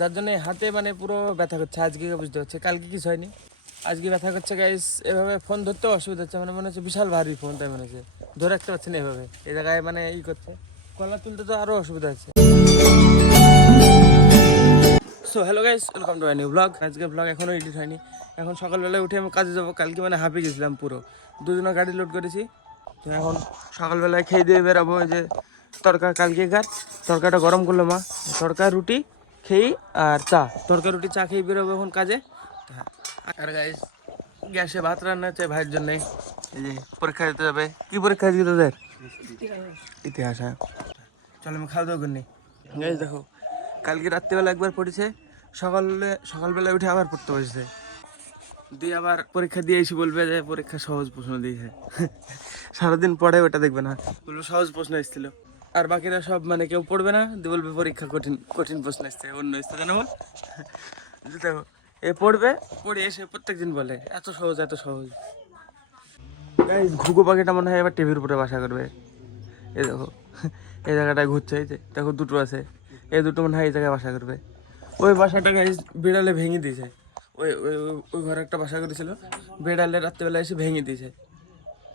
যার জন্য হাতে মানে পুরো ব্যথা করছে। আজকে বুঝতে হচ্ছে, কালকে কিছু হয়নি, আজকে ব্যথা করছে গাইস। এভাবে ফোন ধরতেও অসুবিধা হচ্ছে, মানে মনে হচ্ছে বিশাল ভারী ফোন, তাই মনে হচ্ছে ধরে রাখতে পারছি না এভাবে। এই জায়গায় মানে করছে, কলা তুলতে তো আরও অসুবিধা হচ্ছে। So hello guys, welcome to my new blog. আজকে ব্লগ এখনও এডিট হয়নি। এখন সকালবেলায় উঠে আমি কাজে যাবো। কালকে মানে হাঁপিয়ে গেছিলাম পুরো, দুজনের গাড়ি লোড করেছি। তো এখন সকালবেলায় খেয়ে দিয়ে বেরাবো। এই যে তরকা, কালকে তরকাটা গরম করলো মা, তরকা রুটি খেয়ে আর চা, তরকা রুটি চা খেয়ে বেরোবো এখন কাজে। হ্যাঁ, আর গাইস গ্যাসে ভাত রান্না হচ্ছে ভাইয়ের জন্যে। এই যে পরীক্ষা দিতে যাবে। কি পরীক্ষা আজকে তোদের? ইতিহাস। হ্যাঁ চলো আমি খাওয়া দাওয়া করিনি। গাইস দেখো, কালকে রাত্রিবেলা একবার পড়েছে, সকালবেলায় উঠে আবার পড়তে বসেছে, দিয়ে আবার পরীক্ষা দিয়ে এসে বলবে যে পরীক্ষা সহজ প্রশ্ন দিয়েছে। সারাদিন পড়ে ওটা দেখবে না, বলবে সহজ প্রশ্ন এসেছিল। আর বাকিরা সব মানে কেউ পড়বে না, দিয়ে বলবে পরীক্ষা কঠিন কঠিন প্রশ্ন এসছে, অন্য এসছে জানো। দেখো এ পড়বে, পড়ে এসে প্রত্যেকদিন বলে এত সহজ এত সহজ। গাইস ঘুঘু পাখিটা মনে হয় এবার টিভির উপরে বাসা করবে। এই দেখো এই জায়গাটায় ঘুরছে, এই যে দেখো দুটো আছে, এই দুটো মনে হয় এই জায়গায় বাসা করবে। ওই বাসাটা গাইস বিড়ালে ভেঙে দিয়েছে। ওই ওই ওই ঘরে একটা বাসা করেছিল, বিড়ালে রাত্রেবেলা এসে ভেঙে দিয়েছে,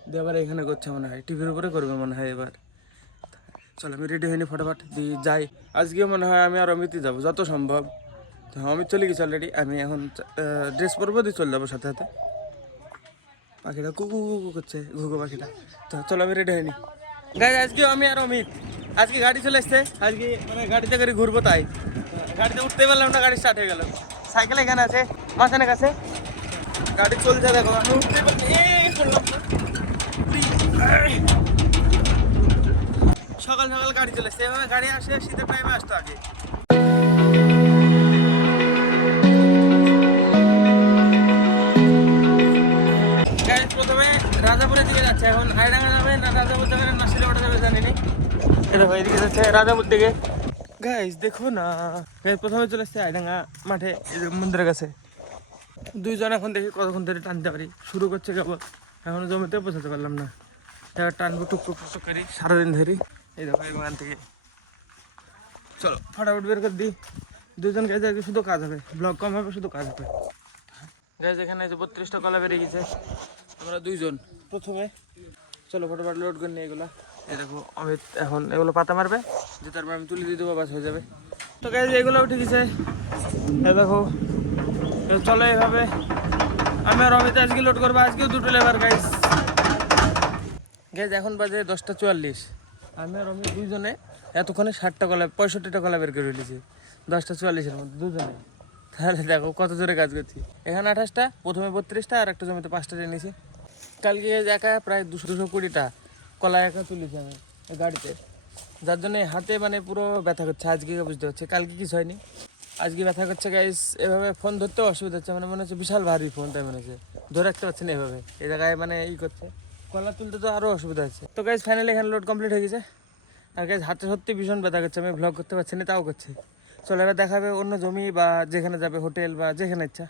দিয়ে আবার এখানে করছে মনে হয়, টিভির উপরে করবে মনে হয় এবার। চলো আমি রেডি হয়নি, ফটাফট দিয়ে যাই। আজকে মনে হয় আমি আর অমিতই যাবো যত সম্ভব। তো অমিত চলে গেছে অলরেডি, আমি এখন ড্রেস পরবো দিয়ে চলে যাবো সাথে সাথে। পাখিটা কুকু কুকু করছে, ঘুঘু পাখিটা। তো চলো আমি রেডি হয়নি গাইস। আজকে আমি আর অমিত আজকে গাড়ি চলে এসছে, আজকে মানে গাড়িতে করে ঘুরবো, তাই গাড়িতে উঠতে পারলাম না, গাড়ি স্টার্ট হয়ে গেল। সাইকেল এখানে আছে মাঝখানের কাছে, গাড়ি চলছে দেখো, আমি উঠতে পারলাম না। সকাল সকাল গাড়ি চলে এসছে, এভাবে গাড়ি আসে শীতের টাইমে আসতো আগে। প্রথমে রাজাপুরের দিকে যাচ্ছে, এখন আইডাঙ্গা যাবে না রাজাপুর যাবে না শিলাপাটা যাবে জানি না। এটা এদিকে যাচ্ছে রাজাপুর দিকে। গাইস দেখো না, গাইস প্রথমে চলে এসছে আইডাঙ্গা মাঠে, এই যে মন্দিরের কাছে। দুইজন এখন দেখি কতক্ষণ ধরে টানতে পারি, শুরু করছে কেবল, এখনো জমিতে পৌঁছাতে পারলাম না। এবার টানবো টুকটুক টুকটুক করি সারাদিন ধরি। এই দেখো এখান থেকে চলো ফটাফট বের করে দিই। দুজন গাইজ আজকে শুধু কাজ হবে, ব্লগ কম হবে, শুধু কাজ হবে। গাইজ এখানে যে 32টা কলা বেরিয়ে গেছে, আমরা দুইজন প্রথমে। চলো ফটোফট লোড করে নিই এগুলো। এই দেখো অমিত এখন এগুলো পাতা মারবে, যে তারপর আমি তুলে দিয়ে দেবো, বাস হয়ে যাবে। তো গাইজ এগুলো উঠে গেছে, এই দেখো। চলো এইভাবে আমি আর অমিত আজকে লোড করবো, আজকেও দুটো লেবার গাইজ। গাইজ এখন বাজে 10টা 44, আমি আর অমিত দুইজনে এতক্ষণে 60টা কলা 65টা কলা বের করে ফেলেছি 10টা 44-এর মধ্যে দুজনে। তাহলে দেখো কত জোরে কাজ করছি। এখানে 28টা, প্রথমে 32টা, আর একটা জমিতে 5টা এনেছি। কালকে একা প্রায় 220টা কলা একা তুলেছি আমি এই গাড়িতে, যার জন্য হাতে মানে পুরো ব্যথা করছে। আজকে বুঝতে হচ্ছে, কালকে কিছু হয়নি, আজকে ব্যথা করছে গাইস। এভাবে ফোন ধরতেও অসুবিধা হচ্ছে, মানে মনে হচ্ছে বিশাল ভারী ফোন, তাই মনে হচ্ছে ধরে রাখতে পারছি না এভাবে। এই জায়গায় মানে করছে, কলা তুলতে তো আরও অসুবিধা হচ্ছে। তো গাইস ফাইনালি এখানে লোড কমপ্লিট হয়ে গেছে। আর গাইস হাতে সত্যি ভীষণ ব্যথা করছে, আমি ভ্লগ করতে পারছি না, তাও করছে। চলো এবার দেখাবে অন্য জমি বা যেখানে যাবে, হোটেল বা যেখানে ইচ্ছা,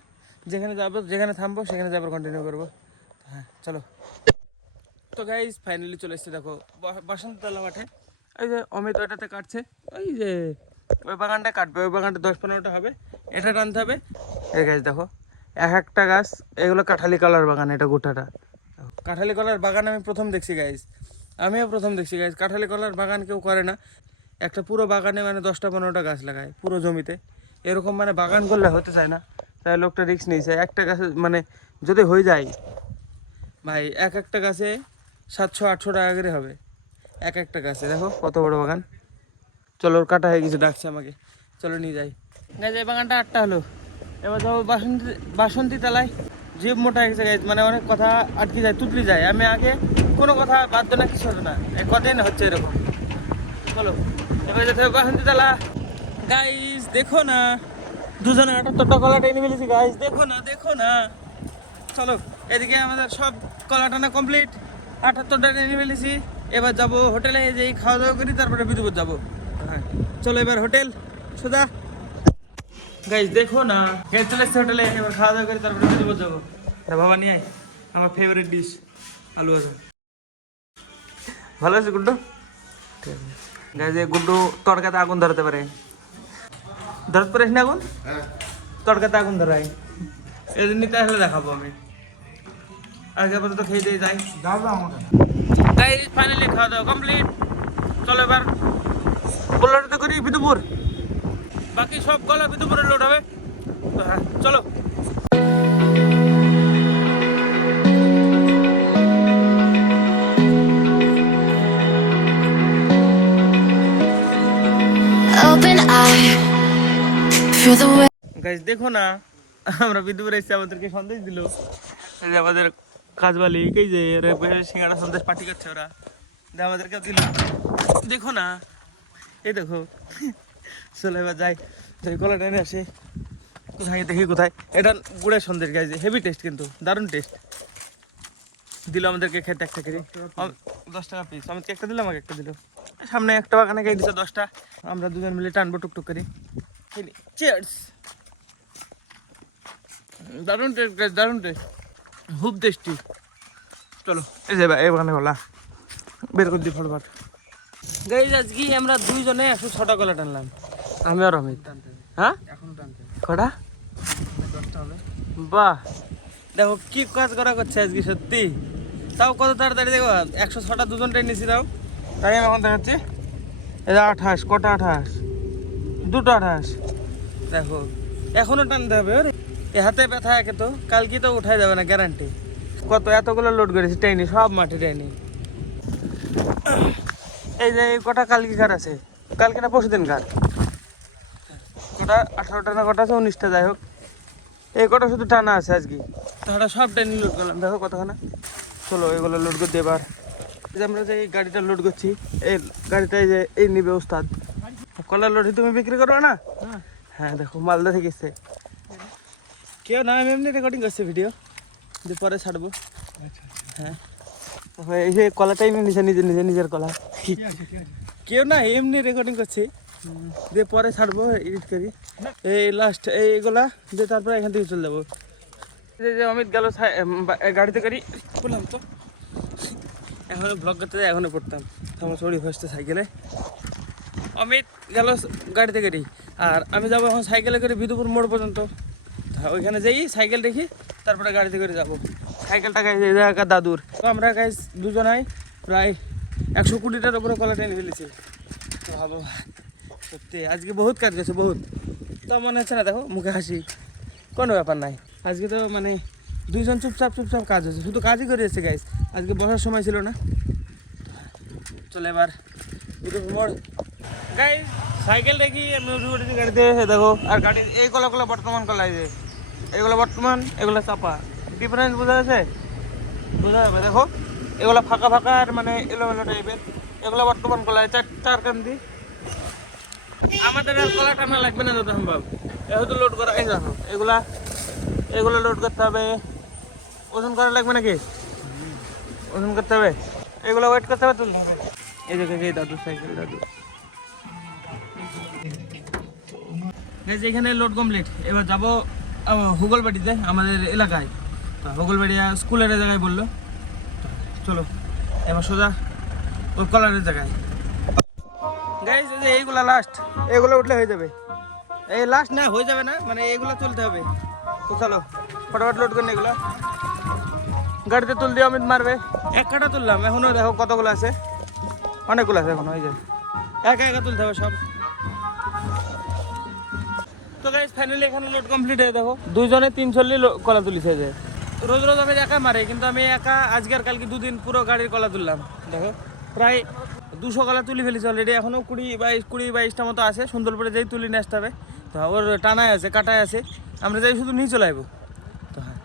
যেখানে যাবো, যেখানে থামবো সেখানে যাবো, কন্টিনিউ করবো। হ্যাঁ চলো। তো গাইস ফাইনালি চলে এসেছে, দেখো বসন্ততলা মাঠে। এই যে অমিত ওইটাতে কাটছে, ওই যে ওই বাগানটা কাটবে, ওই বাগানটা 10-15টা হবে, এটা টানতে হবে। এই গাছ দেখো এক একটা গাছ, এগুলো কাঁঠালি কলার বাগান, এটা গোটাটা কাঁঠালি কলার বাগান। আমি প্রথম দেখছি গাইস, আমিও প্রথম দেখছি গাইস, কাঁঠালি কলার বাগান কেউ করে না। একটা পুরো বাগানে মানে 10টা 15টা গাছ লাগায় পুরো জমিতে, এরকম মানে বাগান করলে হতে চায় না, তাই লোকটা রিস্ক নিয়েছে। একটা গাছে মানে যদি হয়ে যায় ভাই, এক একটা গাছে 700-800 টাকা করে হবে, এক একটা গাছে। দেখো কত বড় বাগান। চলো ওর কাটা হয়ে গেছে, ডাকছে আমাকে, চলো নিয়ে যাই। গাছ এই বাগানটা 8টা হলো, এবার যাবো বাসন্তী তলায়। জিভ মোটা হয়ে গেছে গাইজ, মানে অনেক কথা আটকে যায়, তুতলি যায়। আমি আগে কোনো কথা বাধ্য না, কিছু হতো না, কদিন হচ্ছে এরকম। চলো এবার যেতে হবে বাসন্তী তলা। গাইজ দেখো না, দুজনে 78টা কলা টেনে ফেলেছি গাইজ, দেখো না দেখো না। চলো এদিকে আমাদের সব কলা টানা কমপ্লিট, 78টা টেনে ফেলেছি। এবার যাবো হোটেলে, যেই খাওয়া দাওয়া করি, তারপরে বিদ্যুৎ যাবো। হ্যাঁ চলো এবার হোটেল সোজা। গাইজ দেখো না, খেয়ে চলে এসছে হোটেলে, এবার খাওয়া দাওয়া করি, তারপরে বিদ্যুৎ যাবো। বাবা নিয়ে আয়, আমার ফেভারিট ডিশ আলু ভাজা। ভালো আছে গুড্ডু? ঠিক আছে গাইজ, গুড্ডু তরকাতে আগুন ধরাতে পারে। ধরত পারিস না আগুন? তড়কাতে আগুন ধরাই এদিন নিতে আসলে দেখাবো আমি। আগে আপাতত খেয়ে দিয়ে যাই। তাই ফাইনালি খাওয়া দাওয়া কমপ্লিট। চলো এবার বোলারতে করি বিদুপুর, বাকি সব গলা বিদুপুরে লোড হবে। তো হ্যাঁ চলো। গাইস দেখো না, আমরা বিদুপুরে এসে আমাদেরকে সন্দেশ দিল। এই যে আমাদের কাজবালি, এই যে সিঙ্গাড়া সন্দেশ পার্টি করছে ওরা, আমাদেরকে দিল। দেখো না, এই দেখো। চলো এবার যাই, কলাটা এনে আসে। কোথায় দেখি কোথায়, এটা গুড়ের সন্দেশ গাইছে, হেভি টেস্ট কিন্তু দারুণ টেস্ট। দিল আমাদেরকে খেতে একটা করে 10 টাকা পিস। আমাকে একটা দিল, আমাকে একটা দিল। সামনে একটা বাগানে গাই দিচ্ছে 10টা। আমরা দুজন মিলে টানবো টুকটুক করে। চিয়ার্স। দারুণ টেস্ট গাইস, দারুণ টেস্ট, খুব টেস্টি। চলো এই যে এই বাগানে কলা বের করে দিই ফটোফট। গাইস আজকে আমরা দুইজনে 106টা কলা টানলাম, আমি আর অমিত। হ্যাঁ কটা? 10টা হবে। বাহ, দেখো কি কাজ করা করছে আজকে সত্যি। তাও কত তাড়াতাড়ি দেখো, 106টা দুজনটাই নিয়েছি। তাও তাই আমি এখন দেখাচ্ছি। এটা 28, কটা 28? দুটো 28। দেখো এখনো টানতে হবে। এ হাতে ব্যথা একে তো, কালকে তো উঠাই যাবে না গ্যারান্টি। কত এতগুলো লোড করেছি টাইনি, সব মাটি টাইনি। এই যে কটা কালকে কার আছে, কালকে না পরশু দিন কার কটা 18টা না কটা আছে 19টা, যাই হোক এই কটা শুধু টানা আছে আজকে। তাহলে সব টাইনি লোড করলাম, দেখো কতখানা। চলো এগুলো লোড করতে এবার। এই যে আমরা যে এই গাড়িটা লোড করছি, এই গাড়িটাই যে এই নিবে ওস্তাদ। কলার লোড তুমি বিক্রি করবে না? হ্যাঁ দেখো মালদা থেকে এসছে কেউ না, আমি এমনি রেকর্ডিং করছি ভিডিও, যে পরে ছাড়বো। হ্যাঁ এই যে কলাটাই নিচে নিজের কলা, কেউ না এমনি রেকর্ডিং করছি, দিয়ে পরে ছাড়বো এডিট করি। এই লাস্ট এইগুলা দিয়ে তারপরে এখান থেকে চলে যাবো। যে অমিত গেল গাড়িতে করি বললাম তো, এখনো ব্লগ করতে যাই, এখনো পড়তাম আমার চড়ি ফার্স্টে সাইকেলে। অমিত গেল গাড়িতে করি, আর আমি যাবো এখন সাইকেলে করে বিদুপুর মোড় পর্যন্ত। ওইখানে যাই সাইকেল দেখি, তারপরে গাড়িতে করে যাবো। সাইকেলটা গাইছে দাদুর। তো আমরা গাইস দুজনাই প্রায় 120টার উপরে কলা টেনে ফেলেছি। ভালো সত্যি আজকে বহুত কাজ গেছে, বহুত। তো মনে হচ্ছে না, দেখো মুখে হাসি, কোনো ব্যাপার নাই। আজকে তো মানে দুইজন চুপচাপ কাজ হয়েছে, শুধু কাজই করে এসেছে গাইস। আজকে বসার সময় ছিল না। চলে এবার বিদুপুর মোড় গাইস। সাইকেল দেখি আমি উঠেছি গাড়িতে, দেখো। আর গাড়ি এই কলাগুলো বর্তমান কলা, এই যে এগুলো বর্তমান, এগুলো চাপা। ডিফারেন্স বোঝা যাচ্ছে? বোঝা যাবে, দেখো এগুলো ফাঁকা ফাঁকা আর মানে এলোমেলো টাইপের। এগুলো বর্তমান কলা, চার কান্দি। আমাদের আর কলা টানা লাগবে না যত সম্ভব, এহতো লোড করা। এই দেখো এগুলো লোড করতে হবে, ওজন করা লাগবে নাকি? ওজন করতে হবে, এগুলো ওয়েট করতে হবে, তুলতে হবে। এই দেখো এই দাদু সাইকেল, দাদু। এখানে লোড কমপ্লিট। এবার যাবো হুগলবাড়িতে, আমাদের এলাকায়। হুগলবাড়িয়া স্কুলের জায়গায় বললো। চলো এবার সোজা ওই কলারের জায়গায়। গাইস এই যে এইগুলা লাস্ট, এগুলো উঠলে হয়ে যাবে। এই লাস্ট না, হয়ে যাবে না মানে এগুলো তুলতে হবে। তো চলো ফটাফট লোড করে এগুলো গাড়িতে তুল দিয়ে অমিত মারবে। এক কাটা তুললাম, এখনো দেখো কতগুলো আছে, অনেকগুলো আছে এখনো। এই যে একা একা তুলতে হবে সব। তো গাইস ফাইনালি এখানে লোড কমপ্লিট হয়ে, দেখো দুইজনে 340 কলা তুলিছে। যে রোজ রোজ আমি একা মারে, কিন্তু আমি একা আজকে আর কালকে দুদিন পুরো গাড়ির কলা তুললাম। দেখো প্রায় 200 কলা তুলি ফেলেছি অলরেডি। এখনও 20-22টা মতো আছে। সুন্দরপুরে যেই তুলি নিয়ে আসতে হবে। তো ওর টানায় আছে, কাটায় আছে, আমরা যাই শুধু নিয়ে চলে আসবো। তো হ্যাঁ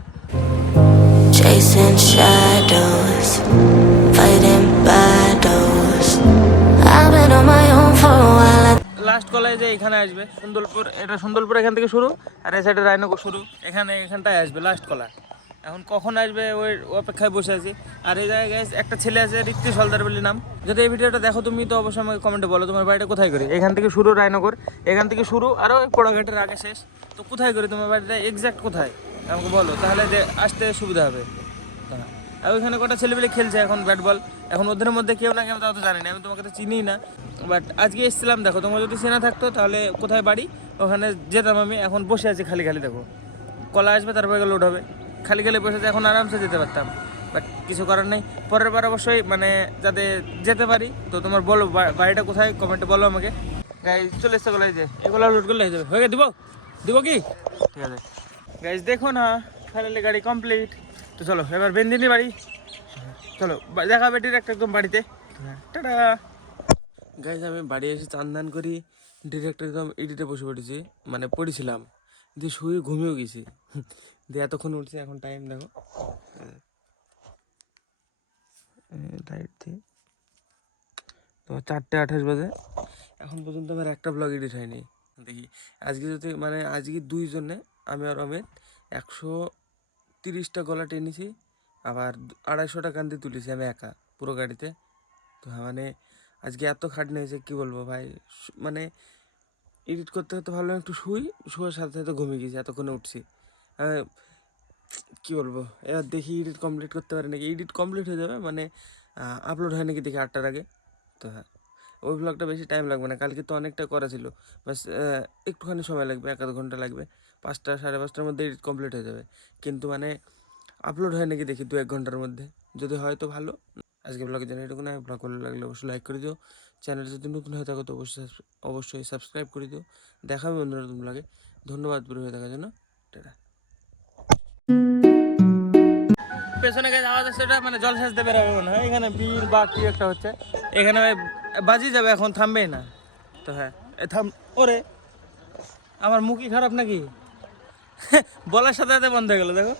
লাস্ট কলায় যে এখানে আসবে সুন্দরপুর, এটা সুন্দরপুর এখান থেকে শুরু, আর এই সাইডে রায়নগর শুরু। এখানটায় আসবে লাস্ট কলা। এখন কখন আসবে ওই অপেক্ষায় বসে আছি। আর এই জায়গায় একটা ছেলে আছে ঋত্বিক সলদার বলে নাম। যদি এই ভিডিওটা দেখো তুমি, তো অবশ্যই আমাকে কমেন্টে বলো তোমার বাড়িটা কোথায় করে। এখান থেকে শুরু রায়নগর, এখান থেকে শুরু আরও পোড়াঘাটের আগে শেষ। তো কোথায় করে তোমার বাড়িটা এক্স্যাক্ট কোথায় আমাকে বলো, তাহলে আসতে সুবিধা হবে। আর ওইখানে কটা ছেলেপেলে খেলছে এখন ব্যাট বল। এখন ওদের মধ্যে কেউ না কেউ তাও তো জানি না, আমি তোমাকে তো চিনি না। বাট আজকে এসেছিলাম, দেখো তোমার যদি চেনা থাকতো তাহলে কোথায় বাড়ি ওখানে যেতাম আমি। এখন বসে আছি খালি খালি, দেখো কলা আসবে তারপরে লোড হবে, খালি খালি বসে আছে, এখন আরামসে যেতে পারতাম। বাট কিছু করার নেই, পরের বার অবশ্যই মানে যাতে যেতে পারি। তো তোমার বলো বাড়িটা কোথায়, কমেন্টে বলো আমাকে। গাইজ চলে এসছে গলায়, যে এগুলো লোড করলে হয়ে যাবে, হয়ে দিব দিব কি, ঠিক আছে গাইজ দেখো না ফাইনালি গাড়ি কমপ্লিট। তো চলো এবার বেন্দিনি বাড়ি, চলো দেখা হবে ডিরেক্ট একদম বাড়িতে। টাটা গাইজ, আমি বাড়ি এসে চান করি, ডিরেক্ট একদম এডিটে বসে পড়েছি, মানে পড়েছিলাম দিয়ে শুয়ে ঘুমিয়েও গেছি। দিয়ে এতক্ষণ উঠছি, এখন টাইম দেখো লাইট দিয়ে তোমার 4:28 বাজে। এখন পর্যন্ত আমার একটা ব্লগ এডিট হয়নি। দেখি আজকে যদি মানে আজকে দুইজনে আমি আর অমিত 130টা গলা টেনেছি, আবার 250টা কান্দি তুলেছি আমি একা পুরো গাড়িতে। তো মানে আজকে এত খাটনি হয়েছে কি বলবো ভাই, মানে এডিট করতে করতে ভাবলাম একটু শোয়ার সাথে সাথে ঘুমিয়ে গেছি, এতক্ষণে উঠছি। কি বলবো, এবার দেখি এডিট কমপ্লিট করতে পারি নাকি। এডিট কমপ্লিট হয়ে যাবে মানে আপলোড হয় নাকি দেখি 8টার আগে। তো হ্যাঁ, ওই ব্লগটা বেশি টাইম লাগবে না, কালকে তো অনেকটা করা ছিল, বাস একটুখানি সময় লাগবে, 1-2 ঘন্টা লাগবে, 5টা 5:30টার মধ্যে এডিট কমপ্লিট হয়ে যাবে। কিন্তু মানে আপলোড হয় নাকি দেখি 2-1 ঘন্টার মধ্যে, যদি হয় তো ভালো। আজকে ব্লগে জানি এটুকু না, ব্লগ ভালো লাগলে অবশ্যই লাইক করে দিও, চ্যানেল যদি নতুন হয়ে থাকো তো অবশ্যই সাবস্ক্রাইব করে দিও। দেখাবে অন্য নতুন ব্লগে। ধন্যবাদ পুরো হয়ে থাকার জন্য, টাটা। পেছনে গেছে আওয়াজ আসছে, ওটা মানে জল সেচতে বেরোবে মনে হয়, এখানে বিল বা কি একটা হচ্ছে, এখানে বাজি যাবে, এখন থামবেই না। তো হ্যাঁ থাম, ওরে আমার মুখই খারাপ নাকি, বলার সাথে সাথে বন্ধ হয়ে গেল দেখো।